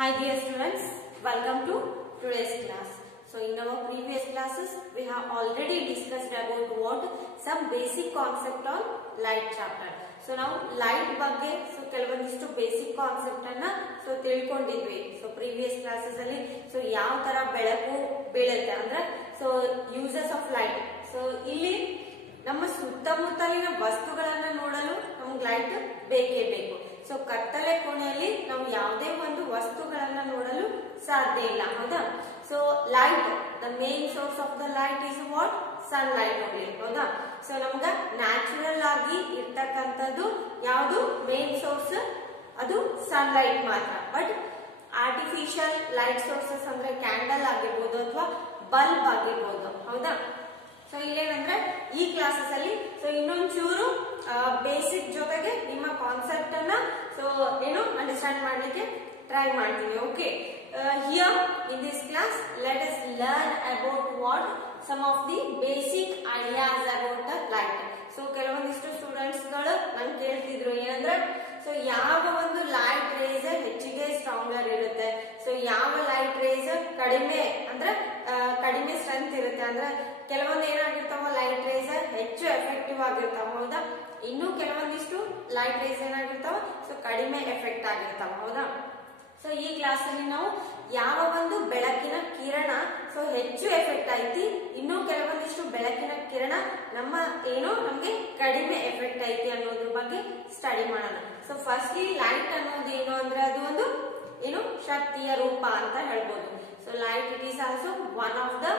Hi dear students, welcome to today's class. So in our previous classes, we have already discussed about what some basic concept on light chapter. So now light ಬಗ್ಗೆ so ಕೆಲವೊಂದಿಷ್ಟು basic concept ಅನ್ನ so ತಿಳ್ಕೊಂಡಿದ್ವಿ. So previous classes ಅಲ್ಲಿ so ಯಾವ ತರ ಬೆಳಕು ಬೀಳುತ್ತೆ ಅಂದ್ರೆ so uses of light. So ಇಲ್ಲಿ ನಮ್ಮ ಸುತ್ತಮುತ್ತಲಿನ ವಸ್ತುಗಳನ್ನ ನೋಡಲು ನಮಗೆ ಲೈಟ್ ಬೇಕೇ ಬೇಕು. ಸೊ ಕತ್ತಲೆ ಕೋಣೆಯಲ್ಲಿ ನಾವು ಯಾವುದೇ ಒಂದು ವಸ್ತುಗಳನ್ನ ನೋಡಲು ಸಾಧ್ಯ ಇಲ್ಲ, ಹೌದಾ? So light, the main source of the light is what? Sunlight only, ಹೌದಾ? ಸೊ ನಮ್ಗ ನ್ಯಾಚುರಲ್ ಆಗಿ ಇರ್ತಕ್ಕಂಥದ್ದು ಯಾವುದು ಮೇನ್ ಸೋರ್ಸ್? ಅದು ಸನ್ ಲೈಟ್ ಮಾತ್ರ. ಬಟ್ ಆರ್ಟಿಫಿಷಿಯಲ್ ಲೈಟ್ ಸೋರ್ಸಸ್ ಅಂದ್ರೆ ಕ್ಯಾಂಡಲ್ ಆಗಿರ್ಬೋದು ಅಥವಾ ಬಲ್ಬ್ ಆಗಿರ್ಬೋದು, ಹೌದಾ? ಸೊ ಇಲ್ಲೇನಂದ್ರೆ ಈ ಕ್ಲಾಸಸ್ ಅಲ್ಲಿ ಸೊ ಇನ್ನೊಂಚೂರು ಬೇಸಿಕ್ ಜೊತೆಗೆ ನಿಮ್ಮ ಕಾನ್ಸೆಪ್ಟ್ ಅನ್ನ ಸೊ ಏನು ಅಂಡರ್ಸ್ಟ್ಯಾಂಡ್ ಮಾಡ್ಲಿಕ್ಕೆ ಟ್ರೈ ಮಾಡ್ತೀವಿ. Okay, here in this class let us learn about what some of the basic ideas about the light. So ಕೆಲವೊಂದಿಷ್ಟು ಸ್ಟೂಡೆಂಟ್ಸ್ ಗಳು ನಂಗೆ ಕೇಳ್ತಿದ್ರು ಏನಂದ್ರೆ ಸೊ ಯಾವ ಒಂದು ಲೈಟ್ ರೇಸ್ ಹೆಚ್ಚಿಗೆ ಸ್ಟ್ರಾಂಗರ್ ಇರುತ್ತೆ, ಸೊ ಯಾವ ಲೈಟ್ ರೇಸ್ ಕಡಿಮೆ ಅಂದ್ರೆ ಕಡಿಮೆ ಸ್ಟ್ರೆಂತ್ ಇರುತ್ತೆ. ಅಂದ್ರೆ ಕೆಲವೊಂದು ಏನಾಗಿರ್ತಾವ ಲೈಟ್ ರೇಸ್ ಹೆಚ್ಚು ಎಫೆಕ್ಟಿವ್ ಆಗಿರ್ತಾವ, ಹೌದಾ? ಇನ್ನು ಕೆಲವೊಂದಿಷ್ಟು ಲೈಟ್ ರೇಸ್ ಏನಾಗಿರ್ತಾವ ಸೊ ಕಡಿಮೆ ಎಫೆಕ್ಟ್ ಆಗಿರ್ತಾವ, ಹೌದಾ? ಸೊ ಈ ಕ್ಲಾಸ್ ಅಲ್ಲಿ ನಾವು ಯಾವ ಒಂದು ಬೆಳಕಿನ ಕಿರಣ ಸೊ ಹೆಚ್ಚು ಎಫೆಕ್ಟ್ ಐತಿ, ಇನ್ನು ಕೆಲವೊಂದಿಷ್ಟು ಬೆಳಕಿನ ಕಿರಣ ನಮ್ಮ ಏನು ನಮ್ಗೆ ಕಡಿಮೆ ಎಫೆಕ್ಟ್ ಐತಿ ಅನ್ನೋದ್ರ ಬಗ್ಗೆ ಸ್ಟಡಿ ಮಾಡೋಣ. ಸೊ ಫಸ್ಟ್ಲಿ ಲೈಟ್ ಅನ್ನೋದು ಏನು ಅಂದ್ರೆ ಅದು ಒಂದು ಏನು ಶಕ್ತಿಯ ರೂಪ ಅಂತ ಹೇಳ್ಬೋದು. So light it is also one of the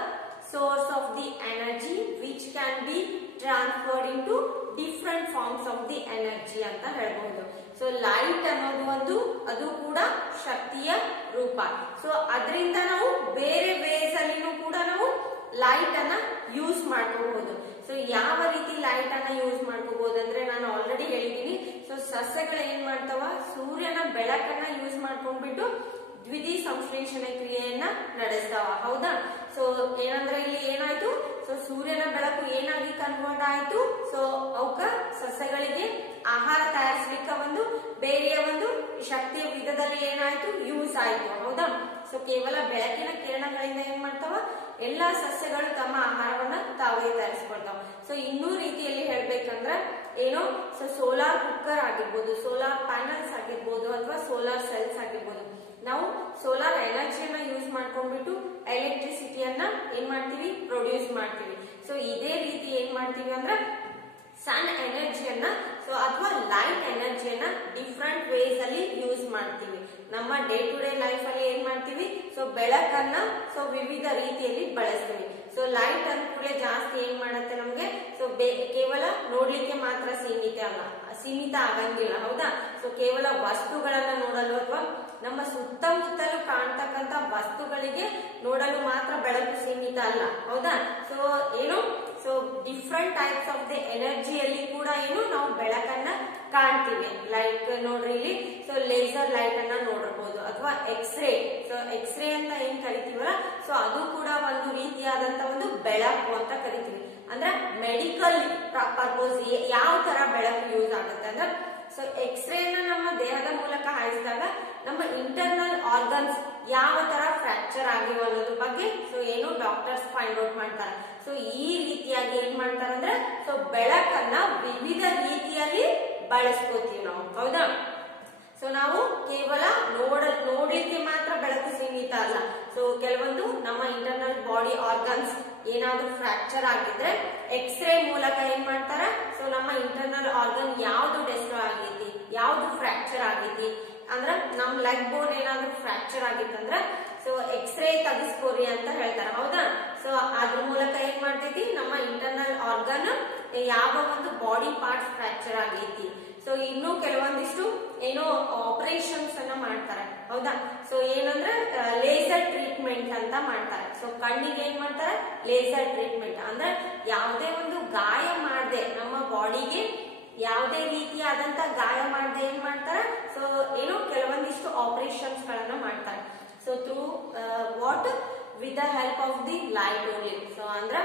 source of the energy which can be transferred into different forms of the energy ಅಂತ ಹೇಳ್ಬಹುದು. ಸೊ ಲೈಟ್ ಅನ್ನೋದು ಒಂದು ಅದು ಕೂಡ ಶಕ್ತಿಯ ರೂಪ. ಸೊ ಅದರಿಂದ ನಾವು ಬೇರೆ ವೇಸ್ ಅಲ್ಲಿನೂ ಕೂಡ ನಾವು ಲೈಟ್ ಅನ್ನ ಯೂಸ್ ಮಾಡ್ಕೋಬಹುದು. ಸೊ ಯಾವ ರೀತಿ ಲೈಟ್ ಅನ್ನ ಯೂಸ್ ಮಾಡ್ಕೋಬಹುದು ಅಂದ್ರೆ ನಾನು ಆಲ್ರೆಡಿ ಹೇಳಿದ್ದೀನಿ. ಸೊ ಸಸ್ಯಗಳು ಏನ್ ಮಾಡ್ತಾವ, ಸೂರ್ಯನ ಬೆಳಕನ್ನ ಯೂಸ್ ಮಾಡ್ಕೊಂಡ್ಬಿಟ್ಟು ದ್ವಿತೀಯ ಸಂಶ್ಲೇಷಣೆ ಕ್ರಿಯೆಯನ್ನ ನಡೆಸ್ತಾವ, ಹೌದಾ? ಸೊ ಏನಂದ್ರೆ ಇಲ್ಲಿ ಏನಾಯ್ತು, ಸೊ ಸೂರ್ಯನ ಬೆಳಕು ಏನಾಗಿ ಕನ್ವರ್ಟ್ ಆಯ್ತು, ಸೊ ಅವಕ್ಕ ಸಸ್ಯಗಳಿಗೆ ಆಹಾರ ತಯಾರಿಸಲಿಕ್ಕೆ ಒಂದು ಬೇರೆಯ ಒಂದು ಶಕ್ತಿಯ ವಿಧದಲ್ಲಿ ಏನಾಯ್ತು ಯೂಸ್ ಆಯ್ತು, ಹೌದಾ? ಸೊ ಕೇವಲ ಬೆಳಕಿನ ಕಿರಣಗಳಿಂದ ಏನ್ ಮಾಡ್ತಾವ ಎಲ್ಲಾ ಸಸ್ಯಗಳು ತಮ್ಮ ಆಹಾರವನ್ನ ತಾವೇ ತಯಾರಿಸ್ಕೊಳ್ತಾವ. ಸೊ ಇನ್ನೂ ರೀತಿಯಲ್ಲಿ ಹೇಳ್ಬೇಕಂದ್ರ ಏನೋ ಸೊ ಸೋಲಾರ್ ಕುಕ್ಕರ್ ಆಗಿರ್ಬೋದು, ಸೋಲಾರ್ ಪ್ಯಾನಲ್ಸ್ ಆಗಿರ್ಬೋದು ಅಥವಾ ಸೋಲಾರ್ ಸೆಲ್ಸ್ ಆಗಿರ್ಬೋದು, ನಾವು ಸೋಲಾರ್ ಎನರ್ಜಿಯನ್ನ ಯೂಸ್ ಮಾಡ್ಕೊಂಡ್ಬಿಟ್ಟು ಎಲೆಕ್ಟ್ರಿಸಿಟಿಯನ್ನ ಏನ್ ಮಾಡ್ತೀವಿ ಪ್ರೊಡ್ಯೂಸ್ ಮಾಡ್ತೀವಿ. ಸೊ ಇದೇ ರೀತಿ ಏನ್ ಮಾಡ್ತೀವಿ ಅಂದ್ರೆ ಸನ್ ಎನರ್ಜಿಯನ್ನ ಸೊ ಅಥವಾ ಲೈಟ್ ಎನರ್ಜಿಯನ್ನ ಡಿಫ್ರೆಂಟ್ ವೇಸ್ ಅಲ್ಲಿ ಯೂಸ್ ಮಾಡ್ತೀವಿ. ನಮ್ಮ ಡೇ ಟು ಡೇ ಲೈಫ್ ಅಲ್ಲಿ ಏನ್ ಮಾಡ್ತೀವಿ, ಸೊ ಬೆಳಕನ್ನ ಸೊ ವಿವಿಧ ರೀತಿಯಲ್ಲಿ ಬಳಸ್ತೀವಿ. ಸೊ ಲೈಟ್ ಅಂದ ಕೂಡಲೇ ಜಾಸ್ತಿ ಏನ್ ಮಾಡತ್ತೆ ನಮ್ಗೆ, ಸೊ ಕೇವಲ ನೋಡ್ಲಿಕ್ಕೆ ಮಾತ್ರ ಸೀಮಿತ ಆಗಂಗಿಲ್ಲ, ಹೌದಾ? ಸೊ ಕೇವಲ ವಸ್ತುಗಳನ್ನ ನೋಡಲು ಅಥವಾ ನಮ್ಮ ಸುತ್ತಮುತ್ತಲು ಕಾಣ್ತಕ್ಕಂತ ವಸ್ತುಗಳಿಗೆ ನೋಡಲು ಮಾತ್ರ ಬೆಳಕು ಸೀಮಿತ ಅಲ್ಲ, ಹೌದಾ? ಸೊ ಏನು so different types of the ಎನರ್ಜಿಯಲ್ಲಿ ಕೂಡ ಏನು ನಾವು ಬೆಳಕನ್ನ ಕಾಣ್ತೀವಿ. ಲೈಕ್ ನೋಡ್ರಿ ಇಲ್ಲಿ ಸೊ ಲೇಸರ್ ಲೈಟ್ ಅನ್ನ ನೋಡಿರ್ಬೋದು ಅಥವಾ ಎಕ್ಸ್ರೇ. ಸೊ ಎಕ್ಸ್ರೇ ಅಂತ ಏನ್ ಕರಿತೀವಲ್ಲ ಸೊ ಅದು ಕೂಡ ಒಂದು ರೀತಿಯಾದಂತ ಒಂದು ಬೆಳಕು ಅಂತ ಕರಿತೀವಿ. ಅಂದ್ರೆ ಮೆಡಿಕಲ್ ಪರ್ಪಸ್ ಯಾವ ತರ ಬೆಳಕು ಯೂಸ್ ಆಗುತ್ತೆ ಅಂದ್ರೆ ಸೊ ಎಕ್ಸ್ರೇ ನಮ್ಮ ದೇಹದ ಮೂಲಕ ಹಾಯಿಸಿದಾಗ ನಮ್ಮ ಇಂಟರ್ನಲ್ ಆರ್ಗನ್ಸ್ ಯಾವ ತರ ಫ್ರಾಕ್ಚರ್ ಆಗಿವೆ ಅನ್ನೋದ್ರ ಬಗ್ಗೆ ಸೊ ಏನು ಡಾಕ್ಟರ್ಸ್ ಫೈಂಡ್ ಔಟ್ ಮಾಡ್ತಾರೆ. ಸೊ ಈ ರೀತಿಯಾಗಿ ಏನ್ ಮಾಡ್ತಾರೆ ಅಂದ್ರೆ ಸೊ ಬೆಳಕನ್ನ ವಿವಿಧ ರೀತಿಯಲ್ಲಿ ಬಳಸ್ಕೋತೀವಿ ನಾವು, ಹೌದಾ? ಸೊ ನಾವು ಕೇವಲ ನೋಡ್ಲಿಕ್ಕೆ ಮಾತ್ರ ಬೆಳಕು ಸೀಮಿತ ಅಲ್ಲ. ಸೊ ಕೆಲವೊಂದು ನಮ್ಮ ಇಂಟರ್ನಲ್ ಬಾಡಿ ಆರ್ಗನ್ಸ್ ಏನಾದ್ರೂ ಫ್ರಾಕ್ಚರ್ ಆಗಿದ್ರೆ ಎಕ್ಸ್ರೇ ಮೂಲಕ ಏನ್ ಮಾಡ್ತಾರ, ಸೊ ನಮ್ಮ ಇಂಟರ್ನಲ್ ಆರ್ಗನ್ ಯಾವ್ದು ಡೆಸ್ಟ್ರಾಯ್ ಆಗೈತಿ, ಯಾವ್ದು ಫ್ರಾಕ್ಚರ್ ಆಗೈತಿ ಅಂದ್ರ ನಮ್ ಲೆಗ್ ಬೋನ್ ಏನಾದ್ರೂ ಫ್ರಾಕ್ಚರ್ ಆಗಿತ್ತಂದ್ರ ಸೊ ಎಕ್ಸ್ರೇ ತೆಗಿಸ್ಕೋರಿ ಅಂತ ಹೇಳ್ತಾರ, ಹೌದಾ? ಸೊ ಅದ್ರ ಮೂಲಕ ಏನ್ ಮಾಡ್ತೈತಿ ನಮ್ಮ ಇಂಟರ್ನಲ್ ಆರ್ಗನ್ ಯಾವ ಒಂದು ಬಾಡಿ ಪಾರ್ಟ್ಸ್ ಫ್ರಾಕ್ಚರ್ ಆಗೈತಿ. ಸೊ ಇನ್ನು ಕೆಲವೊಂದಿಷ್ಟು ಏನೋ ಆಪರೇಷನ್ಸ್ ಅನ್ನ ಮಾಡ್ತಾರೆ, ಹೌದಾ? ಸೊ ಏನಂದ್ರೆ ಲೇಸರ್ ಟ್ರೀಟ್ಮೆಂಟ್ ಅಂತ ಮಾಡ್ತಾರೆ. ಸೊ ಕಣ್ಣಿಗೆ ಏನ್ ಮಾಡ್ತಾರೆ ಲೇಸರ್ ಟ್ರೀಟ್ಮೆಂಟ್ ಅಂದ್ರೆ ಯಾವುದೇ ಒಂದು ಗಾಯ ಮಾಡದೆ ನಮ್ಮ ಬಾಡಿಗೆ ಯಾವುದೇ ರೀತಿಯಾದಂತ ಗಾಯ ಮಾಡದೆ ಏನ್ ಮಾಡ್ತಾರೆ ಸೊ ಏನೋ ಕೆಲವೊಂದಿಷ್ಟು ಆಪರೇಷನ್ಸ್ ಗಳನ್ನ ಮಾಡ್ತಾರೆ. So through what with the help of the light only. So ಅಂದ್ರ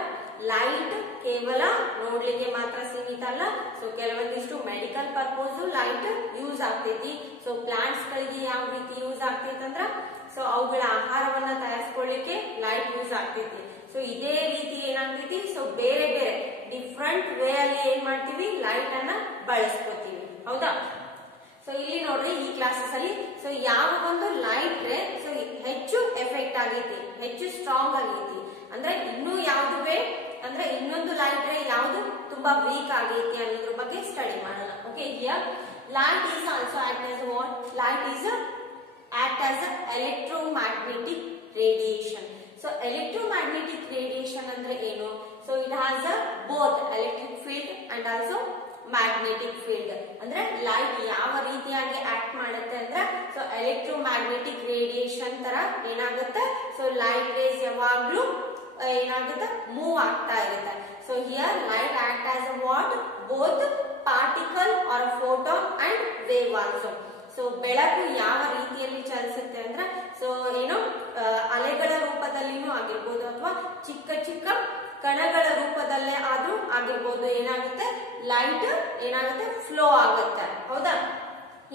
ಲೈಟ್ ಕೇವಲ ನೋಡ್ಲಿಕ್ಕೆ ಮಾತ್ರ ಸೀಮಿತ ಅಲ್ಲ. ಸೊ ಕೆಲವೊಂದಿಷ್ಟು ಮೆಡಿಕಲ್ ಪರ್ಪಸ್ ಲೈಟ್ ಯೂಸ್ ಆಗ್ತೈತಿ. ಸೊ ಪ್ಲಾಂಟ್ಸ್ ಗಳಿಗೆ ಯಾವ ರೀತಿ ಯೂಸ್ ಆಗ್ತೈತಿ ಅಂದ್ರ ಸೊ ಅವುಗಳ ಆಹಾರವನ್ನ ತಯಾರಿಸ್ಕೊಳ್ಳಿಕ್ಕೆ ಲೈಟ್ ಯೂಸ್ ಆಗ್ತೈತಿ. ಸೊ ಇದೇ ರೀತಿ ಏನಾಗ್ತೈತಿ, ಸೊ ಬೇರೆ ಬೇರೆ ಡಿಫ್ರೆಂಟ್ ವೇ ಅಲ್ಲಿ ಏನ್ ಮಾಡ್ತೀವಿ, ಲೈಟ್ ಅನ್ನ ಬಳಸ್ಕೊತೀವಿ. ಹೌದಾ? ಸೊ ಇಲ್ಲಿ ನೋಡ್ರಿ ಈ ಕ್ಲಾಸಸ್ ಅಲ್ಲಿ ಸೊ ಯಾವ ಒಂದು ಲೈಟ್ ರೇ ಸೊ ಹೆಚ್ಚು ಎಫೆಕ್ಟ್ ಆಗೈತಿ, ಹೆಚ್ಚು ಸ್ಟ್ರಾಂಗ್ ಆಗೈತಿ ಅಂದ್ರೆ ಇನ್ನೂ ಯಾವ್ದು ವೇ ಅಂದ್ರೆ ಇನ್ನೊಂದು ಲೈಟ್ ರೇ ಯಾವ್ದು ತುಂಬಾ ವೀಕ್ ಆಗೈತಿ ಅನ್ನೋದ್ರ ಬಗ್ಗೆ ಸ್ಟಡಿ ಮಾಡೋಣ. Okay, here light is also act as what, light is act as a electromagnetic radiation. So electromagnetic radiation andre enu, so it has a both electric field and also magnetic field. ಅಂದ್ರೆ light ಯಾವ ರೀತಿಯಾಗಿ act ಮಾಡುತ್ತೆ ಅಂದ್ರೆ so electromagnetic radiation ತರ ಏನಾಗುತ್ತೆ, so light race ಯಾವಾಗ್ಲೂ ಏನಾಗುತ್ತೆ, move ಆಗ್ತಾ ಇರುತ್ತೆ. So here light act as a what, both particle or photon and wave also. So ಬೆಳಕು ಯಾವ ರೀತಿಯಲ್ಲಿ ಚಲಿಸುತ್ತೆ ಅಂದ್ರೆ ಸೊ ಏನು ಅಲೆಗಳ ರೂಪದಲ್ಲಿನೂ ಆಗಿರ್ಬೋದು ಅಥವಾ ಚಿಕ್ಕ ಚಿಕ್ಕ ಕಣಗಳ ರೂಪದಲ್ಲೇ ಆದ್ರೂ ಆಗಿರ್ಬೋದು, ಏನಾಗುತ್ತೆ ಲೈಟ್ ಏನಾಗುತ್ತೆ ಫ್ಲೋ ಆಗುತ್ತೆ. ಹೌದಾ?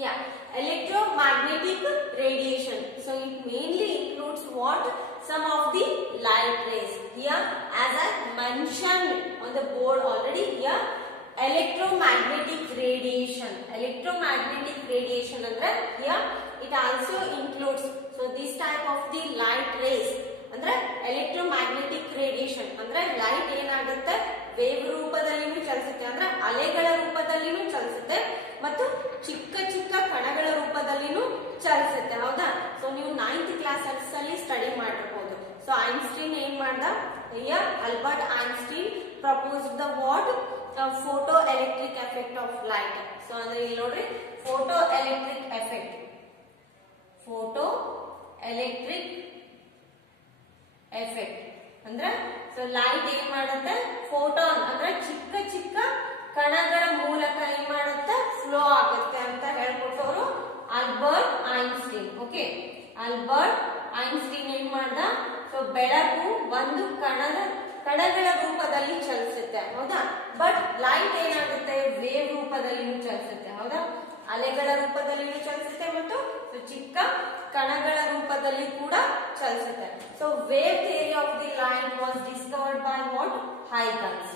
ಯಾ, electromagnetic radiation, so it mainly includes what, some of the light rays. Here as I mentioned on the board already, here electromagnetic radiation andre here it also includes, so this type of the light rays ಅಂದ್ರೆ electromagnetic radiation ಅಂದ್ರೆ light ಏನಾಗುತ್ತೆ wave ರೂಪದಲ್ಲಿನೂ ಚಲಿಸುತ್ತೆ, ಅಂದ್ರೆ ಅಲೆಗಳ ರೂಪದಲ್ಲಿನೂ ಚಲಿಸುತ್ತೆ ಮತ್ತು ಚಿಕ್ಕ ಚಿಕ್ಕ ಕಣಗಳ ರೂಪದಲ್ಲಿನೂ ಚಲಿಸುತ್ತೆ. ಹೌದಾ? ಸೊ ನೀವು 9th ಕ್ಲಾಸ್ ಅಲ್ಲಿ ಸ್ಟಡಿ ಮಾಡಿರ್ಬೋದು. ಸೊ ಐನ್ಸ್ಟೀನ್ ಏನ್ ಮಾಡ್ದ, here Albert Einstein proposed the what, photo electric effect of light. So ಅಂದ್ರೆ ಇಲ್ಲಿ ನೋಡ್ರಿ, photo electric effect, photo electric effect ಅಂದ್ರೆ ಸೊ ಲೈಟ್ ಏನ್ ಮಾಡುತ್ತೆ, ಫೋಟಾನ್ ಅಂದ್ರೆ ಚಿಕ್ಕ ಚಿಕ್ಕ ಕಣಗಳ ಮೂಲಕ ಏನ್ ಮಾಡುತ್ತೆ, ಫ್ಲೋ ಆಗುತ್ತೆ ಅಂತ ಹೇಳ್ಕೊಟ್ಟವರು Albert Einstein. Okay, Albert Einstein ಏನ್ ಮಾಡ್ದ, ಸೊ ಬೆಳಕು ಒಂದು ಕಣಗಳ ರೂಪದಲ್ಲಿ ಚಲಿಸುತ್ತೆ. ಹೌದಾ? ಬಟ್ ಲೈಟ್ ಏನಾಗುತ್ತೆ ವೇವ್ ರೂಪದಲ್ಲಿನೂ ಚಲಿಸುತ್ತೆ. ಹೌದಾ? ಅಲೆಗಳ ರೂಪದಲ್ಲಿನೂ ಚಲಿಸುತ್ತೆ ಮತ್ತು ಚಿಕ್ಕ ಕಣಗಳ ರೂಪದಲ್ಲಿ ಕೂಡ ಚಲಿಸುತ್ತೆ. So wave theory of the light was discovered by what, Huygens.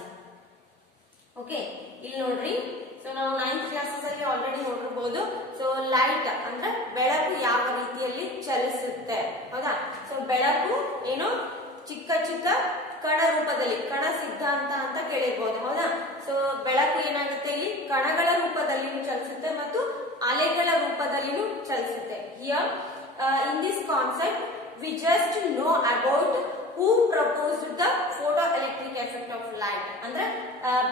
Okay, ಇಲ್ಲಿ ನೋಡ್ರಿ, ಸೊ ನಾವು 9th ಕ್ಲಾಸಸ್ ಅಲ್ಲಿ ಆಲ್ರೆಡಿ ನೋಡಿರ್ಬೋದು. ಸೊ ಲೈಟ್ ಅಂದ್ರೆ ಬೆಳಕು ಯಾವ ರೀತಿಯಲ್ಲಿ ಚಲಿಸುತ್ತೆ. ಹೌದಾ? ಸೊ ಬೆಳಕು ಏನು ಚಿಕ್ಕ ಚಿಕ್ಕ ಕಣ ರೂಪದಲ್ಲಿ, ಕಣ ಸಿದ್ಧಾಂತ ಅಂತ ಕೇಳಿರ್ಬೋದು. ಹೌದಾ? ಸೊ ಬೆಳಕು ಏನಾಗುತ್ತೆ ಇಲ್ಲಿ ಕಣಗಳ ರೂಪದಲ್ಲಿನೂ ಚಲಿಸುತ್ತೆ ಮತ್ತು ಅಲೆಗಳ ರೂಪದಲ್ಲಿನೂ ಚಲಿಸುತ್ತೆ. Here in this concept we just know about who proposed the photoelectric effect of light. ಅಂದ್ರೆ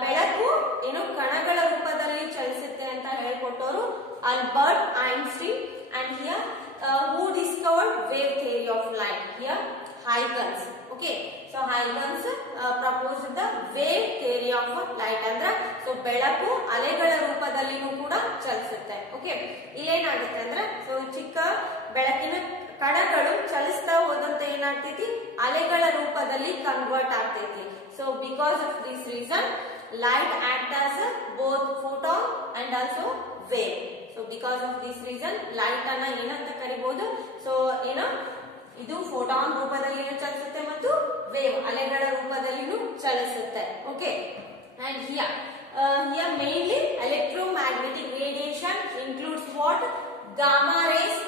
ಬೆಳಕು ಏನು ಕಣಗಳ ರೂಪದಲ್ಲಿ ಚಲಿಸುತ್ತೆ ಅಂತ ಹೇಳ್ಕೊಟ್ಟವರು Albert Einstein. And here who discovered wave theory of light, here Huygens. Okay, so Huygens proposed the wave theory of light. ಅಂದ್ರೆ so ಬೆಳಕು ಅಲೆಗಳ ರೂಪದಲ್ಲಿನೂ ಕೂಡ ಚಲಿಸುತ್ತೆ. ಓಕೆ, ಇಲ್ಲೇನಾಗುತ್ತೆ ಅಂದ್ರೆ ಸೊ ಚಿಕ್ಕ ಬೆಳಕಿನ ಕಣಗಳು ಚಲಿಸ್ತಾ ಹೋದಂತೆ ಏನಾಗ್ತೈತಿ, ಅಲೆಗಳ ರೂಪದಲ್ಲಿ ಕನ್ವರ್ಟ್ ಆಗ್ತೈತಿ. So because of this reason light act as both photon and also wave. So because of this reason light ಅನ್ನ ಏನಂತ ಕರಿಬಹುದು, ಸೊ ಏನೋ ಇದು ಫೋಟಾನ್ ರೂಪದಲ್ಲಿನೂ ಚಲಿಸುತ್ತೆ ಮತ್ತು ವೇವ್ ಅಲೆಗಳ ರೂಪದಲ್ಲಿನೂ ಚಲಿಸುತ್ತೆ. Okay, and here mainly electromagnetic radiation includes what, gamma rays,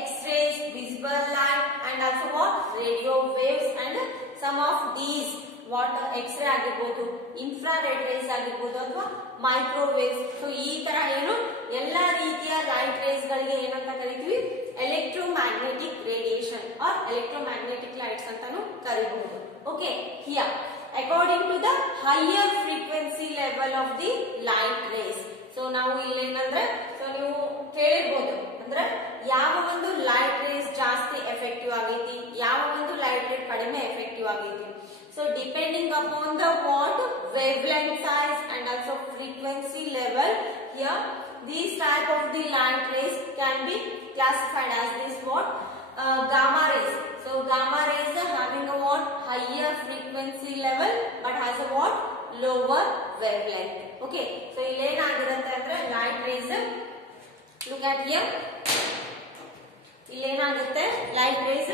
x-rays, visible light and also what, radio waves and some of these what, x-ray ಆಗಿರಬಹುದು, infrared rays ಆಗಿರಬಹುದು ಅಥವಾ ಮೈಕ್ರೋವೇವ್ಸ್. ಸೊ ಈ ತರ ಏನು ಎಲ್ಲಾ ರೀತಿಯ ಲೈಟ್ ರೇಸ್ ಗಳಿಗೆ ಏನಂತ ಕರಿತೀವಿ, electromagnetic radiation or electromagnetic lights ಅಂತಾನು ಕರಿಬಹುದು. Okay, here according to the higher frequency level of the light rays. So ನಾವು ಇಲ್ಲಿ ಏನಂದ್ರೆ ಸೊ ನೀವು ಕೇಳಿರ್ಬೋದು ಅಂದ್ರೆ ಯಾವ ಒಂದು ಲೈಟ್ ರೇಸ್ ಜಾಸ್ತಿ ಎಫೆಕ್ಟಿವ್ ಆಗೈತಿ, ಯಾವ ಒಂದು ಲೈಟ್ ರೇಸ್ ಕಡಿಮೆ ಎಫೆಕ್ಟಿವ್ ಆಗೈತಿ. So depending upon the what, wavelength size and also frequency level, here these type of the light rays can be classified as this what, gamma rays. So gamma rays are having a what, higher frequency level but has what lower wave length. Okay, so ಇಲ್ಲಿ ಏನಾಗಿರುತ್ತೆ ಅಂದ್ರೆ light rays, look at here, ಇಲ್ಲಿ ಏನಾಗುತ್ತೆ light rays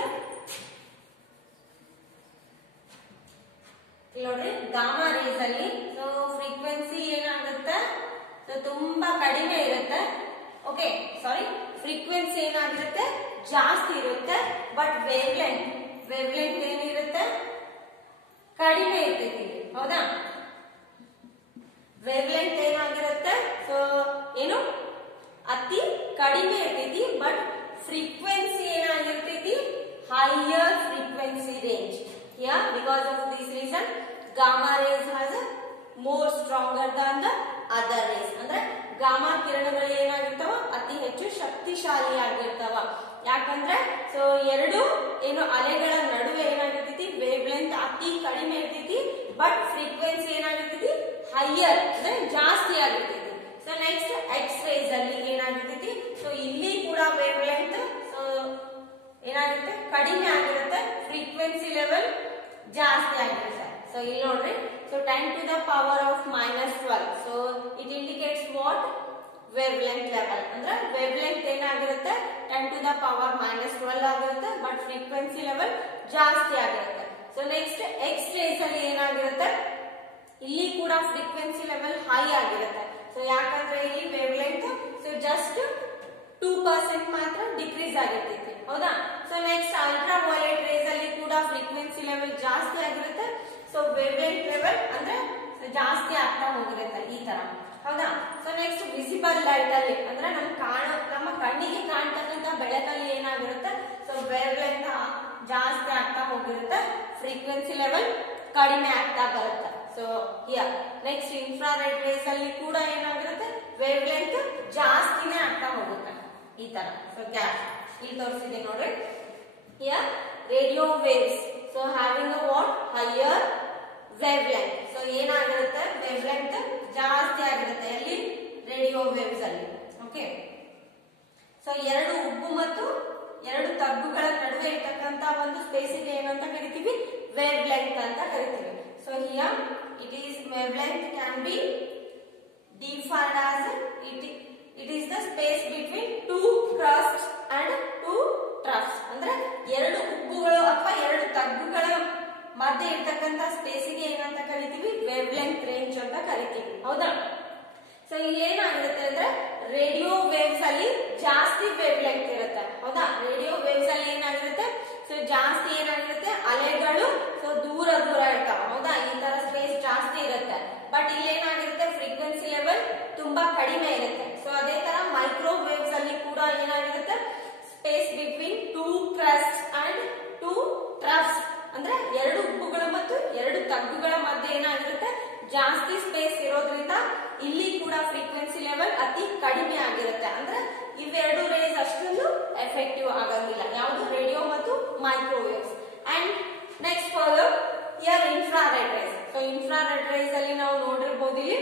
ಇಲ್ಲಿ ನೋಡ್ರಿ gamma race ಅಲ್ಲಿ so frequency ಏನಾಗುತ್ತೆ so ತುಂಬಾ ಕಡಿಮೆ ಇರುತ್ತೆ. ಓಕೆ ಸಾರಿ, ಫ್ರೀಕ್ವೆನ್ಸಿ ಏನಾಗಿರುತ್ತೆ ಜಾಸ್ತಿ ಇರುತ್ತೆ, ಬಟ್ ವೇವ್ ಲೆಂತ್ ಏನಿರುತ್ತೆ ಕಡಿಮೆ ಇರ್ತೈತಿ. ಹೌದಾ, ವೇವ್ ಲೆಂತ್ ಏನಾಗಿರುತ್ತೆ ಸೊ ಏನು ಅತಿ ಕಡಿಮೆ ಇರ್ತೈತಿ, ಬಟ್ ಫ್ರೀಕ್ವೆನ್ಸಿ ಏನಾಗಿರ್ತೈತಿ higher frequency range. Yeah, because of this reason gamma rays has a more stronger than the other rays. ಅಂದ್ರೆ ಗಾಮಾ ಕಿರಣಗಳು ಏನಾಗಿರ್ತಾವ ಅತಿ ಹೆಚ್ಚು ಶಕ್ತಿಶಾಲಿ ಆಗಿರ್ತಾವ. ಯಾಕಂದ್ರೆ ಸೊ ಎರಡು ಏನು ಅಲೆಗಳ ನಡುವೆ ಏನಾಗಿರ್ತೈತಿ ವೇವ್ ಲೆಂತ್ ಅತಿ ಕಡಿಮೆ ಇರ್ತೈತಿ, ಬಟ್ ಫ್ರೀಕ್ವೆನ್ಸಿ ಏನಾಗಿರ್ತೈತಿ ಹೈಯರ್ ಅಂದ್ರೆ ಜಾಸ್ತಿ ಆಗಿರ್ತೈತಿ. ಸೊ ನೆಕ್ಸ್ಟ್ ಎಕ್ಸ್ ರೇಸ್ ಅಲ್ಲಿ ಏನಾಗಿರ್ತೈತಿ ಸೊ ಇಲ್ಲಿ ಕೂಡ ವೇವ್ ಲೆಂತ್ ಸೊ ಏನಾಗುತ್ತೆ ಕಡಿಮೆ ಆಗಿರುತ್ತೆ, ಫ್ರೀಕ್ವೆನ್ಸಿ ಲೆವೆಲ್ ಜಾಸ್ತಿ ಆಗಿರುತ್ತೆ. ಸೊ ಇಲ್ಲಿ ನೋಡ್ರಿ so 10 to the power of -12. So it indicates what wave length level. ಅಂದ್ರೆ ವೇವ್ ಲೆಂತ್ ಏನಾಗಿರುತ್ತೆ 10 to the power -12 ಆಗಿರುತ್ತೆ, ಬಟ್ ಫ್ರೀಕ್ವೆನ್ಸಿ ಲೆವೆಲ್ ಜಾಸ್ತಿ ಆಗಿರುತ್ತೆ. ಸೊ ನೆಕ್ಸ್ಟ್ ಎಕ್ಸ್ ರೇಸ್ ಅಲ್ಲಿ ಏನಾಗಿರುತ್ತೆ ಇಲ್ಲಿ ಕೂಡ ಫ್ರೀಕ್ವೆನ್ಸಿ ಲೆವೆಲ್ ಹೈ ಆಗಿರುತ್ತೆ. ಸೊ ಯಾಕಂದ್ರೆ ಇಲ್ಲಿ ವೇವ್ ಲೆಂತ್ ಸೊ ಜಸ್ಟ್ 2% ಮಾತ್ರ ಡಿಕ್ರೀಸ್ ಆಗಿರ್ತೈತಿ. ಹೌದಾ, so next ultra violet race ಅಲ್ಲಿ ಕೂಡ ಫ್ರೀಕ್ವೆನ್ಸಿ ಲೆವೆಲ್ ಜಾಸ್ತಿ ಆಗಿರುತ್ತೆ, ಸೊ ವೇವ್ ಲೆಂತ್ ಲೆವೆಲ್ ಅಂದ್ರೆ ಜಾಸ್ತಿ ಆಗ್ತಾ ಹೋಗಿರುತ್ತೆ ಈ ತರ. ಹೌದಾ, ಸೊ ನೆಕ್ಸ್ಟ್ ವಿಸಿಬಲ್ ಲೈಟ್ ಅಲ್ಲಿ ಅಂದ್ರೆ ನಮ್ಮ ಕಣ್ಣಿಗೆ ಕಾಣ್ತಕ್ಕಂತ ಬೆಳಕಲ್ಲಿ ಏನಾಗಿರುತ್ತೆ ಸೊ ವೇವ್ ಲೆಂತ್ ಜಾಸ್ತಿ ಆಗ್ತಾ ಹೋಗಿರುತ್ತೆ, ಫ್ರೀಕ್ವೆನ್ಸಿ ಲೆವೆಲ್ ಕಡಿಮೆ ಆಗ್ತಾ ಬರುತ್ತೆ. ಸೊ ನೆಕ್ಸ್ಟ್ ಇನ್ಫ್ರಾರೆಡ್ ರೇಸ್ ಅಲ್ಲಿ ಕೂಡ ಏನಾಗಿರುತ್ತೆ ವೇವ್ ಲೆಂತ್ ಜಾಸ್ತಿನೇ ಆಗ್ತಾ ಹೋಗುತ್ತೆ ಈ ತರ. ಸೊ ಇಲ್ಲಿ ತೋರಿಸಿದೆ ನೋಡ್ರಿ, radio waves so having a what higher wave length. So ಏನಾಗಿರುತ್ತೆ ವೇವ್ ಲೆಂತ್ ಜಾಸ್ತಿ ಆಗಿರುತ್ತೆ ಎಲ್ಲಿ ರೇಡಿಯೋ ವೇವ್ಸ್ ಅಲ್ಲಿ. ಓಕೆ, ಸೊ ಎರಡು ಉಬ್ಬು ಮತ್ತು ಎರಡು ತಗ್ಗುಗಳ ನಡುವೆ ಇರ್ತಕ್ಕಂತ ಒಂದು ಸ್ಪೇಸಿಗೆ ಏನಂತ ಕರಿತೀವಿ ವೇವ್ ಲೆಂತ್ ಅಂತ ಕರಿತೀವಿ. So here it is wave length can be defined as it is the space between two crusts and two troughs. ಅಂದ್ರೆ ಎರಡು ಉಬ್ಬುಗಳು ಅಥವಾ ಎರಡು ತಗ್ಗುಗಳ ಮಧ್ಯೆ ಇರ್ತಕ್ಕಂತ ಸ್ಪೇಸಿಗೆ ಏನಂತ ಕರಿತೀವಿ ವೇವ್ ಲೆಂತ್ ರೇಂಜ್ ಅಂತ ಕರಿತೀವಿ. ಹೌದಾ, ಸೊ ಇಲ್ಲಿ ಏನಾಗಿರುತ್ತೆ ಅಂದ್ರೆ ರೇಡಿಯೋ ವೇವ್ಸ್ ಅಲ್ಲಿ ಜಾಸ್ತಿ ವೇವ್ ಲೆಂತ್ ಇರುತ್ತೆ. ಹೌದಾ, ರೇಡಿಯೋ ವೇವ್ಸ್ ಅಲ್ಲಿ ಏನಾಗಿರುತ್ತೆ ಸೊ ಜಾಸ್ತಿ ಏನಾಗಿರುತ್ತೆ ಅಲೆಗಳು ಸೊ ದೂರ ಇರ್ತಾವ. ಹೌದಾ, ಈ ತರ ಸ್ಪೇಸ್ ಜಾಸ್ತಿ ಇರುತ್ತೆ, ಬಟ್ ಇಲ್ಲಿ ಏನಾಗಿರುತ್ತೆ ಫ್ರೀಕ್ವೆನ್ಸಿ ಲೆವೆಲ್ ತುಂಬಾ ಕಡಿಮೆ ಇರುತ್ತೆ. ಸೊ ಅದೇ ತರ ಮೈಕ್ರೋವೇವ್ಸ್ ಅಲ್ಲಿ ಕೂಡ ಏನಾಗಿರುತ್ತೆ space between two crests and two troughs ಅಂದ್ರೆ ಎರಡು ಉಬ್ಬುಗಳು ಮತ್ತು ಎರಡು ತಗ್ಗುಗಳ ಮಧ್ಯೆ ಏನಾಗಿರುತ್ತೆ ಜಾಸ್ತಿ ಸ್ಪೇಸ್ ಇರೋದ್ರಿಂದ ಇಲ್ಲಿ ಕೂಡ ಫ್ರೀಕ್ವೆನ್ಸಿ ಲೆವೆಲ್ ಅತಿ ಕಡಿಮೆ ಆಗಿರುತ್ತೆ. ಅಂದ್ರೆ ಇವೆರಡು ರೇಸ್ ಅಷ್ಟೊಂದು ಎಫೆಕ್ಟಿವ್ ಆಗಂಗಿಲ್ಲ, ಯಾವುದು ರೇಡಿಯೋ ಮತ್ತು microwaves. And next follow here infrared race. So infrared race ಅಲ್ಲಿ ನಾವು ನೋಡಿರ್ಬೋದು ಇಲ್ಲಿ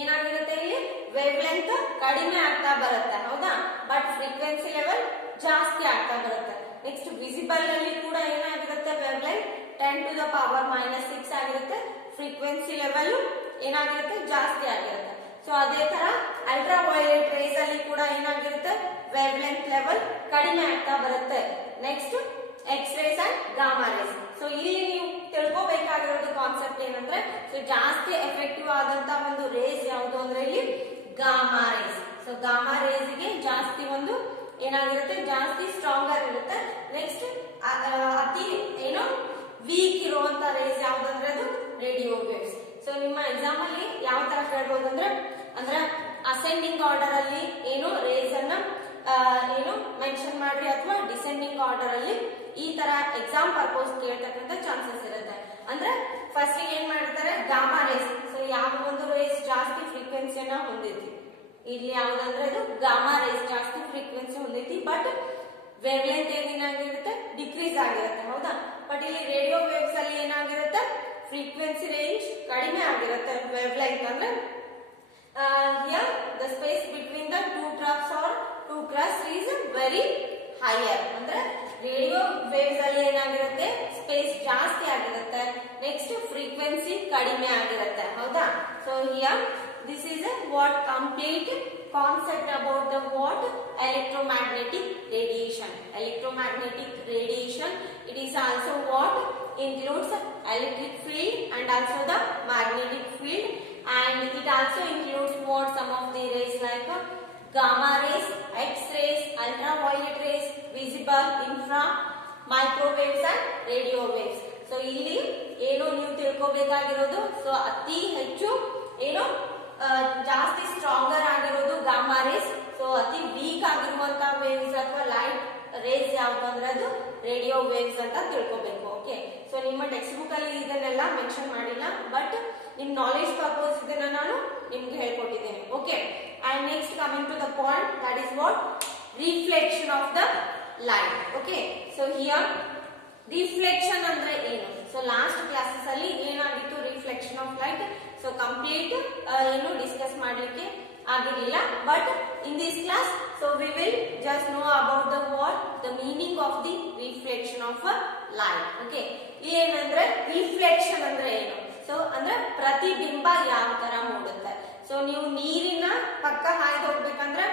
ಏನಾಗಿರುತ್ತೆ ಇಲ್ಲಿ ವೇವ್ ಲೆಂತ್ ಕಡಿಮೆ ಆಗ್ತಾ ಬರುತ್ತೆ. ಹೌದಾ, ಬಟ್ ಫ್ರೀಕ್ವೆನ್ಸಿ ಲೆವೆಲ್ ಜಾಸ್ತಿ ಆಗ್ತಾ ಬರುತ್ತೆ. ನೆಕ್ಸ್ಟ್ ವಿಸಿಬಲ್ ಅಲ್ಲಿ ಕೂಡ ಏನಾಗಿರುತ್ತೆ wave length 10 to the power -6 ಆಗಿರುತ್ತೆ, ಫ್ರೀಕ್ವೆನ್ಸಿ ಲೆವೆಲ್ ಏನಾಗಿರುತ್ತೆ ಜಾಸ್ತಿ ಆಗಿರುತ್ತೆ. ಸೊ ಅದೇ ತರ ಅಲ್ಟ್ರಾ ವೈಲೆಟ್ ರೇಸ್ ಅಲ್ಲಿ ಕೂಡ ಏನಾಗಿರುತ್ತೆ ವೇವ್ ಲೆಂತ್ ಲೆವೆಲ್ ಕಡಿಮೆ ಆಗ್ತಾ ಬರುತ್ತೆ. Next X rays and gamma rays. So ಇಲ್ಲಿ ನೀವು ತಿಳ್ಕೋಬೇಕಾಗಿರೋದು ಕಾನ್ಸೆಪ್ಟ್ ಏನಂದ್ರೆ ಸೊ ಜಾಸ್ತಿ ಎಫೆಕ್ಟಿವ್ ಆದಂತ ಒಂದು ರೇಸ್ ಯಾವುದು ಅಂದ್ರೆ ಇಲ್ಲಿ gamma rays. So gamma rays ಗೆ ಜಾಸ್ತಿ ಒಂದು ಏನಾಗಿರುತ್ತೆ ಜಾಸ್ತಿ ಸ್ಟ್ರಾಂಗರ್ ಇರುತ್ತೆ. ನೆಕ್ಸ್ಟ್ ಅತಿ ಏನು ವೀಕ್ ಇರುವಂತ ರೇಸ್ ಯಾವ್ದಂದ್ರೆ ಅದು ರೇಡಿಯೋ ವೇವ್ಸ್. ಸೊ ನಿಮ್ಮ ಎಕ್ಸಾಮ್ ಅಲ್ಲಿ ಯಾವ ತರ ಕೇಳಬಹುದು ಅಂದ್ರೆ ಅಸೆಂಡಿಂಗ್ ಆರ್ಡರ್ ಅಲ್ಲಿ ಏನು ರೇಸ್ ಅನ್ನ ಏನು ಮೆನ್ಷನ್ ಮಾಡ್ರಿ ಅಥವಾ ಡಿಸೆಂಡಿಂಗ್ ಆರ್ಡರ್ ಅಲ್ಲಿ ಈ ತರ ಎಕ್ಸಾಮ್ ಪರ್ಪೋಸ್ ಕೇಳ್ತಕ್ಕಂತ ಚಾನ್ಸಸ್ ಇರುತ್ತೆ. ಅಂದ್ರೆ ಫಸ್ಟ್ ಏನ್ ಮಾಡ್ತಾರೆ ಗಾಮಾ ರೇಸ್. ಸೊ ಯಾವ ಒಂದು ರೇಸ್ ಜಾಸ್ತಿ ಫ್ರೀಕ್ವೆನ್ಸಿಯನ್ನ ಹೊಂದೈತಿ, ಇಲ್ಲಿ ಯಾವ್ದಂದ್ರೆ ಅದು ಗಾಮಾ ರೇಸ್ ಜಾಸ್ತಿ ಫ್ರೀಕ್ವೆನ್ಸಿ ಹೊಂದೈತಿ, ಬಟ್ ವೇವ್ ಲೆಂತ್ ಏನಾಗಿರುತ್ತೆ ಡಿಕ್ರೀಸ್ ಆಗಿರುತ್ತೆ. ಹೌದಾ, ಬಟ್ ಇಲ್ಲಿ ರೇಡಿಯೋ ವೇವ್ಸ್ ಅಲ್ಲಿ ಏನಾಗಿರುತ್ತೆ ಫ್ರೀಕ್ವೆನ್ಸಿ ರೇಂಜ್ ಕಡಿಮೆ ಆಗಿರುತ್ತೆ. ವೇವ್ ಲೆಂತ್ ಅಂದ್ರೆ here the space between the two troughs or two crusts is very higher. ಅಂದ್ರೆ ರೇಡಿಯೋ ವೇವ್ಸ್ ಅಲ್ಲಿ ಏನಾಗಿರುತ್ತೆ, ಸ್ಪೇಸ್ ಜಾಸ್ತಿ ಆಗಿರುತ್ತೆ, ನೆಕ್ಸ್ಟ್ ಫ್ರೀಕ್ವೆನ್ಸಿ ಕಡಿಮೆ ಆಗಿರುತ್ತೆ, ಹೌದಾ. So here this is what complete concept about the what electromagnetic radiation. Electromagnetic radiation, it is also what includes electric field and also the magnetic field, and it also includes what some of the rays like gamma rays, X-rays, ultraviolet rays, visible, infra, microwaves and radio waves. So ಇಲ್ಲಿ ಏನು ನೀವು ತಿಳ್ಕೋಬೇಕಾಗಿರೋದು, so ಅತಿ ಹೆಚ್ಚು ಏನು ಜಾಸ್ತಿ stronger ಆಗಿರೋದು gamma rays. So ಅತಿ weak ಆಗಿರುವಂತ ವೇವ್ಸ್ ಅಥವಾ ಲೈಟ್ ರೇಸ್ ಯಾವ್ದು ಅಂದ್ರೆ ಅದು ರೇಡಿಯೋ ವೇವ್ಸ್ ಅಂತ ತಿಳ್ಕೋಬೇಕು. ಓಕೆ, ಸೊ ನಿಮ್ಮ ಟೆಕ್ಸ್ಟ್ ಬುಕ್ ಅಲ್ಲಿ ಇದನ್ನೆಲ್ಲ ಮೆನ್ಷನ್ ಮಾಡಿಲ್ಲ, ಬಟ್ ನಿಮ್ ನಾಲೆಜ್ ಪರ್ಪಸ್ ಇದನ್ನ ನಾನು ನಿಮ್ಗೆ ಹೇಳ್ಕೊಟ್ಟಿದ್ದೇನೆ. Okay, and next coming to the point, that is what reflection of the light. Okay, so here reflection ಅಂದ್ರೆ ಏನು? ಸೊ ಲಾಸ್ಟ್ ಕ್ಲಾಸಸ್ ಅಲ್ಲಿ ಏನಾಗಿತ್ತು reflection of light, so complete ಏನು ಡಿಸ್ಕಸ್ ಮಾಡ್ಲಿಕ್ಕೆ ಆಗಿರಲಿಲ್ಲ, but in this class so we will just know about the what the meaning of the reflection of a light. Okay, ಏನಂದ್ರೆ reflection ಅಂದ್ರೆ ಏನು? So ಅಂದ್ರೆ ಪ್ರತಿಬಿಂಬ ಯಾವ ತರ ಮೂಡುತ್ತೆ. ಸೊ ನೀವು ನೀರಿನ ಪಕ್ಕ ಹಾಯ್ದು ಹೋಗ್ಬೇಕಂದ್ರೆ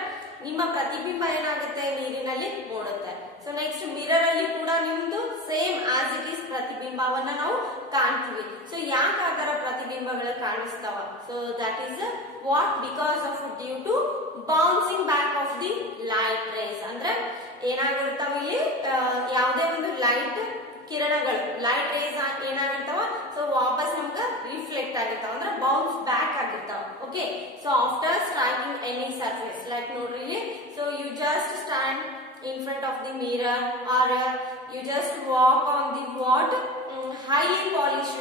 ನಿಮ್ಮ ಪ್ರತಿಬಿಂಬ ಏನಾಗುತ್ತೆ, ನೀರಿನಲ್ಲಿ ಮೂಡುತ್ತೆ. ಸೊ ನೆಕ್ಸ್ಟ್ ಮಿರರ್ ಅಲ್ಲಿ ಕೂಡ ನಿಮ್ದು ಸೇಮ್ ಆಸ್ ಇಟ್ ಈಸ್ ಪ್ರತಿಬಿಂಬವನ್ನ ನಾವು ಕಾಣ್ತೀವಿ. ಸೊ ಯಾಕೆ ಆ ತರ ಪ್ರತಿಬಿಂಬಗಳು ಕಾಣಿಸ್ತಾವ? So that is what because of due to bouncing back of the light rays. ಅಂದ್ರೆ ಏನಾಗಿರ್ತಾವ ಇಲ್ಲಿ, ಯಾವುದೇ ಒಂದು ಲೈಟ್ ಕಿರಣಗಳು ಲೈಟ್ ರೇಸ್ ಏನಾಗಿರ್ತಾವ, ಸೊ ವಾಪಸ್ ನಮ್ಗೆ ರಿಫ್ಲೆಕ್ಟ್ ಆಗಿರ್ತಾವ, ಅಂದ್ರೆ ಬೌನ್ಸ್ ಬ್ಯಾಕ್ ಆಗಿರ್ತಾವ. Okay, so after striking any surface, like ನೋಡ್ರಿ ಇಲ್ಲಿ, so you just stand in front of the mirror or you just walk on the what highly polished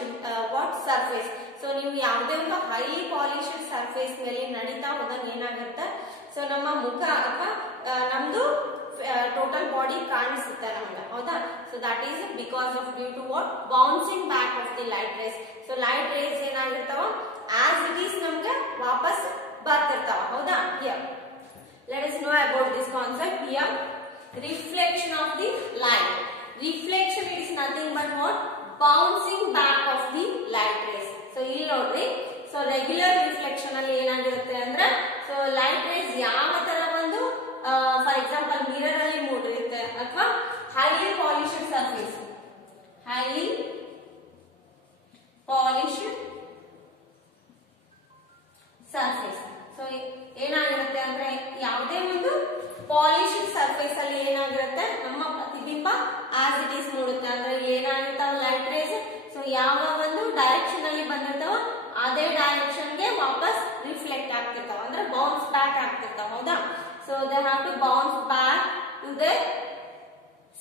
what surface. So ನೀವು ಯಾವುದೇ ಒಂದು highly polished surface ಮೇಲೆ ನಡೀತಾ ಹೋದಾಗ ಏನಾಗುತ್ತೆ, so ನಮ್ಮ ಮುಖ ಅಥವಾ ನಮ್ದು ಟೋಟಲ್ ಬಾಡಿ ಕಾಣಿಸುತ್ತೆ ನಮ್ಗೆ, ಹೌದಾ. So that is because of due to what bouncing back of the light rays. So light rays ಏನಾಗಿರ್ತಾವ ಆಸ್ ಇಟ್ ಈಸ್ ನಮ್ಗೆ ವಾಪಸ್ ಬರ್ತಿರ್ತಾವ, ಹೌದಾ. Here let us know about this concept. Here reflection of the light. Reflection is nothing but what bouncing back of the light rays. So ಇಲ್ಲಿ ನೋಡ್ರಿ, so regular reflection ಅಲ್ಲಿ ಏನಾಗಿರುತ್ತೆ ಅಂದ್ರೆ, ಸೊ ಲೈಟ್ ರೇಸ್ ಯಾವ ತರ ಒಂದು ಫಾರ್ ಎಕ್ಸಾಂಪಲ್ ಮಿರರ್ ಅಲ್ಲಿ ಮೂಡಿರುತ್ತೆ ಅಥವಾ highly polished surface, highly polished surface. So ಏನಾಗಿರುತ್ತೆ ಅಂದ್ರೆ ಯಾವುದೇ ಒಂದು ಪಾಲಿಶ್ಡ್ ಸರ್ಫೇಸ್ ಅಲ್ಲಿ ಏನಾಗಿರುತ್ತೆ, ನಮ್ಮ ಪ್ರತಿಬಿಂಬ ಆಸ್ ಇಟ್ ಈಸ್ ಮೂಡುತ್ತೆ. ಅಂದ್ರೆ ಏನಾಗಿರ್ತಾವ ಲೈಟ್ ರೇಸ್, ಸೊ ಯಾವ ಒಂದು ಡೈರೆಕ್ಷನ್ ಅಲ್ಲಿ ಬಂದಿರ್ತಾವ ಅದೇ ಡೈರೆಕ್ಷನ್ ಗೆ ವಾಪಸ್ ರಿಫ್ಲೆಕ್ಟ್ ಆಗ್ತಿರ್ತಾವ, ಅಂದ್ರೆ ಬೌನ್ಸ್ ಬ್ಯಾಕ್ ಆಗ್ತಿರ್ತಾವ, ಹೌದಾ. So they have to bounce back to the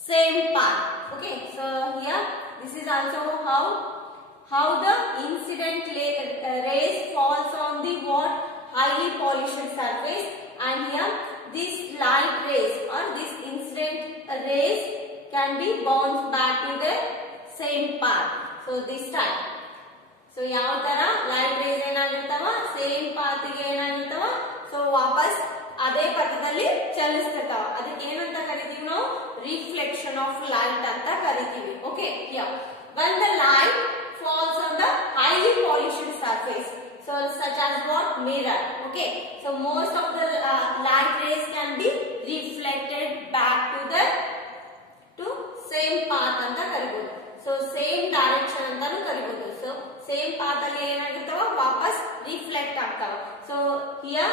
same path. Okay, so here this is also how the incident rays falls on the what highly polished surface, and here this light rays or this incident rays can be bounced back to the same path. So this time, so ಯಾವ ತರ light rays ಏನಾಗಿರ್ತಾವ same path ಗೆ ಏನಾಗಿರ್ತಾವ, so ವಾಪಸ್ ಅದೇ ಪಥದಲ್ಲಿ ಚಲಿಸ್ತಿರ್ತಾವ. ಅದಕ್ಕೆ ಏನಂತ ಕರಿತೀವಿ ನಾವು, ರಿಫ್ಲೆಕ್ಷನ್ ಆಫ್ ಲೈಟ್ ಅಂತ ಕರಿತೀವಿ. Okay, when the light falls on the highly polished surface, so such as what mirror. Okay, so most of the light rays can be reflected back to same path anta karibodu. So same direction antanu karibodu. So same path alli enagiರ್ತವ ವಾಪಸ್ reflect ಆಗ್ತಾವ. So here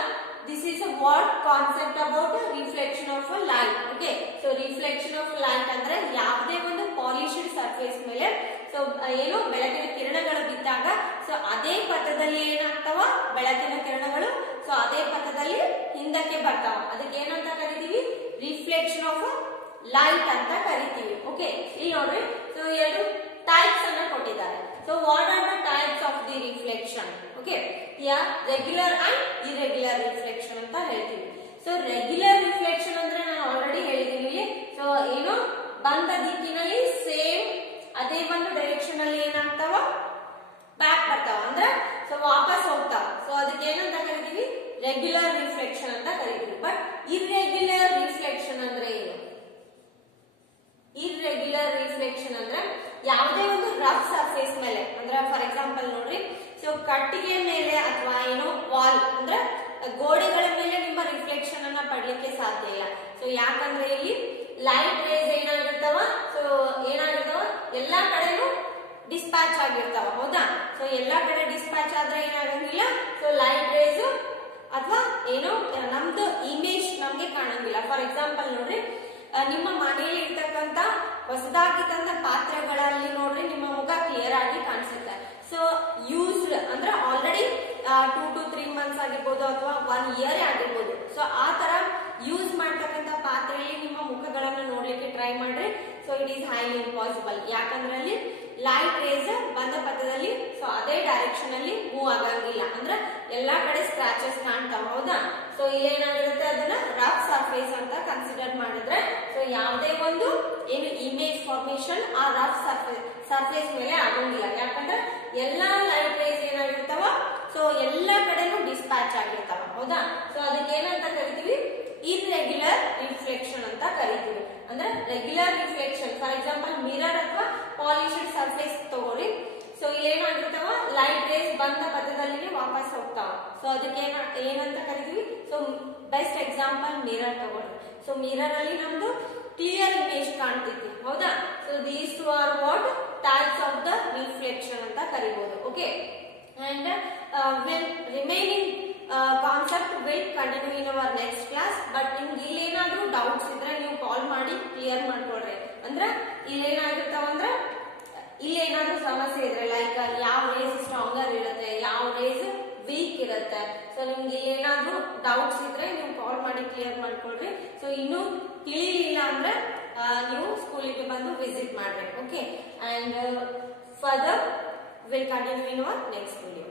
this is a what concept about reflection of a light. Okay, so reflection of light ಅಂದ್ರೆ ಯಾವುದೇ ಒಂದು polished surface ಮೇಲೆ so ಏನು ಬೆಳಕಿನ ಕಿರಣಗಳು ಬಿದ್ದಾಗ ಸೊ ಅದೇ ಪಥದಲ್ಲಿ ಏನಾಗ್ತಾವ ಬೆಳಕಿನ ಕಿರಣಗಳು, ಸೊ ಅದೇ ಪಥದಲ್ಲಿ ಹಿಂದಕ್ಕೆ ಬರ್ತಾವ. ಅದಕ್ಕೆ ಏನಂತ ಕರಿತೀವಿ, ರಿಫ್ಲೆಕ್ಷನ್ ಆಫ್ ಲೈಟ್ ಅಂತ ಕರಿತೀವಿ. ಓಕೆ, ಇಲ್ಲಿ ನೋಡ್ರಿ, ಸೊ ಎರಡು ಟೈಪ್ಸ್ ಅನ್ನ ಕೊಟ್ಟಿದ್ದಾರೆ. So what are the types of the reflection? Okay, regular and irregular reflection ಅಂತ ಹೇಳ್ತೀವಿ. ಸೊ ರೆಗ್ಯುಲರ್ ರಿಫ್ಲೆಕ್ಷನ್ ಅಂದ್ರೆ ನಾನು ಆಲ್ರೆಡಿ ಹೇಳಿದೀನಿ, ಸೊ ಏನು ಬಂದ ದಿಕ್ಕಿನಲ್ಲಿ ಸೇಮ್ ಅದೇ ಒಂದು ಡೈರೆಕ್ಷನ್ ಅಲ್ಲಿ ಏನಾಗ್ತಾವ ಬ್ಯಾಕ್ ಬರ್ತಾವ, ಅಂದ್ರೆ ಸೊ ವಾಪಸ್ ಹೋಗ್ತಾವ. ಸೊ ಅದಕ್ಕೆ ಏನಂತ ಕರಿತೀವಿ, ರೆಗ್ಯುಲರ್ ರಿಫ್ಲೆಕ್ಷನ್ ಅಂತ ಕರಿತೀವಿ. ಬಟ್ ಇರ್ರೆಗ್ಯುಲರ್ ರಿಫ್ಲೆಕ್ಷನ್ ಅಂದ್ರೆ ಏನು? ಎಕ್ಸಾಂಪಲ್ ನೋಡ್ರಿ. ಸೊ ಕಟ್ಟಿಗೆ ಮೇಲೆ ಅಥವಾ ಏನೋ ವಾಲ್ ಅಂದ್ರೆ ಗೋಡೆಗಳ ಮೇಲೆ ನಿಮ್ಮ ರಿಫ್ಲೆಕ್ಷನ್ ಅನ್ನ ಪಡ್ಲಿಕ್ಕೆ ಸಾಧ್ಯ ಇಲ್ಲ. ಸೊ ಯಾಕಂದ್ರೆ ಇಲ್ಲಿ ಲೈಟ್ ರೇಸ್ ಏನಾಗಿರ್ತಾವ, ಸೊ ಏನಾಗಿರ್ತಾವ ಎಲ್ಲಾ ಕಡೆನೂ ಡಿಸ್ಪ್ಯಾಚ್ ಆಗಿರ್ತಾವ, ಹೌದಾ. ಸೊ ಎಲ್ಲಾ ಕಡೆ ಡಿಸ್ಪ್ಯಾಚ್ ಆದ್ರೆ ಏನಾಗಂಗಿಲ್ಲ, ಸೊ ಲೈಟ್ ರೇಸ್ ಅಥವಾ ಏನೋ ನಮ್ದು ಇಮೇಜ್ ನಮ್ಗೆ ಕಾಣಂಗಿಲ್ಲ. ಫಾರ್ ಎಕ್ಸಾಂಪಲ್ ನೋಡ್ರಿ, ನಿಮ್ಮ ಮನೆಯಲ್ಲಿ ಇರ್ತಕ್ಕಂತ ಹೊಸದಾಗಿ ತಂದ ಪಾತ್ರೆಗಳಲ್ಲಿ ನೋಡ್ರಿ ನಿಮ್ಮ ಮುಖ ಕ್ಲಿಯರ್ ಆಗಿ ಕಾಣಿಸುತ್ತೆ. ಸೊ ಯೂಸ್ಡ್ ಅಂದ್ರೆ ಆಲ್ರೆಡಿ 2 to 3 months ಆಗಿರ್ಬೋದು ಅಥವಾ 1 year ಆಗಿರ್ಬೋದು. ಸೊ ಆ ತರ ಯೂಸ್ ಮಾಡ್ತಕ್ಕಂತ ಪಾತ್ರೆಯಲ್ಲಿ ನಿಮ್ಮ ಮುಖಗಳನ್ನು ನೋಡ್ಲಿಕ್ಕೆ ಟ್ರೈ ಮಾಡ್ರಿ. So it is highly impossible. ಯಾಕಂದ್ರೆ ಅಲ್ಲಿ ಲೈಟ್ ರೇಸ್ ಬಂದ ಪಥದಲ್ಲಿ ಸೊ ಅದೇ ಡೈರೆಕ್ಷನ್ ಅಲ್ಲಿ ಮೂವ್ ಆಗಂಗಿಲ್ಲ, ಅಂದ್ರೆ ಎಲ್ಲಾ ಕಡೆ ಸ್ಕ್ರಾಚಸ್ ಕಾಣ್ತಾವ, ಹೌದಾ. ಸೊ ಇಲ್ಲೇನಾಗಿರುತ್ತೆ, ಅದನ್ನ ರಫ್ ಸರ್ಫೇಸ್ ಅಂತ ಕನ್ಸಿಡರ್ ಮಾಡಿದ್ರೆ ಸೊ ಯಾವುದೇ ಒಂದು ಏನು ಇಮೇಜ್ ಫಾರ್ಮೇಶನ್ ಆ ರಫ್ ಸರ್ಫೇಸ್ ಮೇಲೆ ಆಗಂಗಿಲ್ಲ. ಯಾಕಂದ್ರೆ ಎಲ್ಲಾ ಲೈಟ್ ರೇಸ್ ಏನಾಗಿರ್ತಾವ, ಸೊ ಎಲ್ಲಾ ಕಡೆನೂ ಡಿಸ್ಪ್ಯಾಚ್ ಆಗಿರ್ತಾವ, ಹೌದಾ. ಸೊ ಅದಕ್ಕೆ ಏನಂತ ಕರಿತೀವಿ, ಇರ್ರೆಗ್ಯುಲರ್ ರಿಫ್ಲೆಕ್ಷನ್ ಅಂತ ಕರಿತೀವಿ. ಅಂದ್ರೆ regular reflection, for example mirror ಅಥವಾ ಪಾಲಿಶ್ಡ್ ಸರ್ಫೇಸ್ ತಗೊಳ್ಳಿ. ಸೊ ಇಲ್ಲೇನಾಗಿರ್ತಾವ, ಲೈಟ್ ರೇಸ್ ಬಂದ ಪಥದಲ್ಲಿ ವಾಪಸ್ ಹೋಗ್ತಾವ. ಸೊ ಅದಕ್ಕೆ ಏನಂತ ಕರಿತೀವಿ, ಸೊ ಬೆಸ್ಟ್ ಎಕ್ಸಾಂಪಲ್ ಮಿರರ್ ತಗೊಳ್ಳಿ. ಸೊ ಮಿರರ್ ಅಲ್ಲಿ ನಮ್ದು ಕ್ಲಿಯರ್ ಇಮೇಜ್ ಕಾಣ್ತೈತಿ, ಹೌದಾ. So these two are what types of the reflection ಅಂತ ಕರಿಬಹುದು. Okay, and will remaining concept will continue in our next class. But ನಿಮ್ಗೆ ಇಲ್ಲೇನಾದ್ರೂ ಡೌಟ್ಸ್ ಇದ್ರೆ ನೀವು ಕಾಲ್ ಮಾಡಿ ಕ್ಲಿಯರ್ ಮಾಡ್ಕೊಳ್ರಿ. ಅಂದ್ರೆ ಇಲ್ಲೇನಾಗಿರ್ತಾವ ಅಂದ್ರೆ ಇಲ್ಲೇನಾದ್ರೂ ಸಮಸ್ಯೆ ಇದ್ರೆ ಲೈಕ್ ಯಾವ ರೇಸ್ ಸ್ಟ್ರಾಂಗರ್ ಇರುತ್ತೆ, ಯಾವ ರೇಸ್ ವೀಕ್ ಇರುತ್ತೆ. ಸೊ ನಿಮ್ಗೆ ಏನಾದ್ರೂ ಡೌಟ್ಸ್ ಇದ್ರೆ ನೀವು ಕಾಲ್ ಮಾಡಿ ಕ್ಲಿಯರ್ ಮಾಡ್ಕೊಳ್ರಿ. ಸೊ ಇನ್ನು ತಿಳಿಲಿಲ್ಲ ಅಂದ್ರೆ ನೀವು ಸ್ಕೂಲಿಗೆ ಬಂದು ವಿಸಿಟ್ ಮಾಡ್ರಿ. Okay, and further will continue in our next video.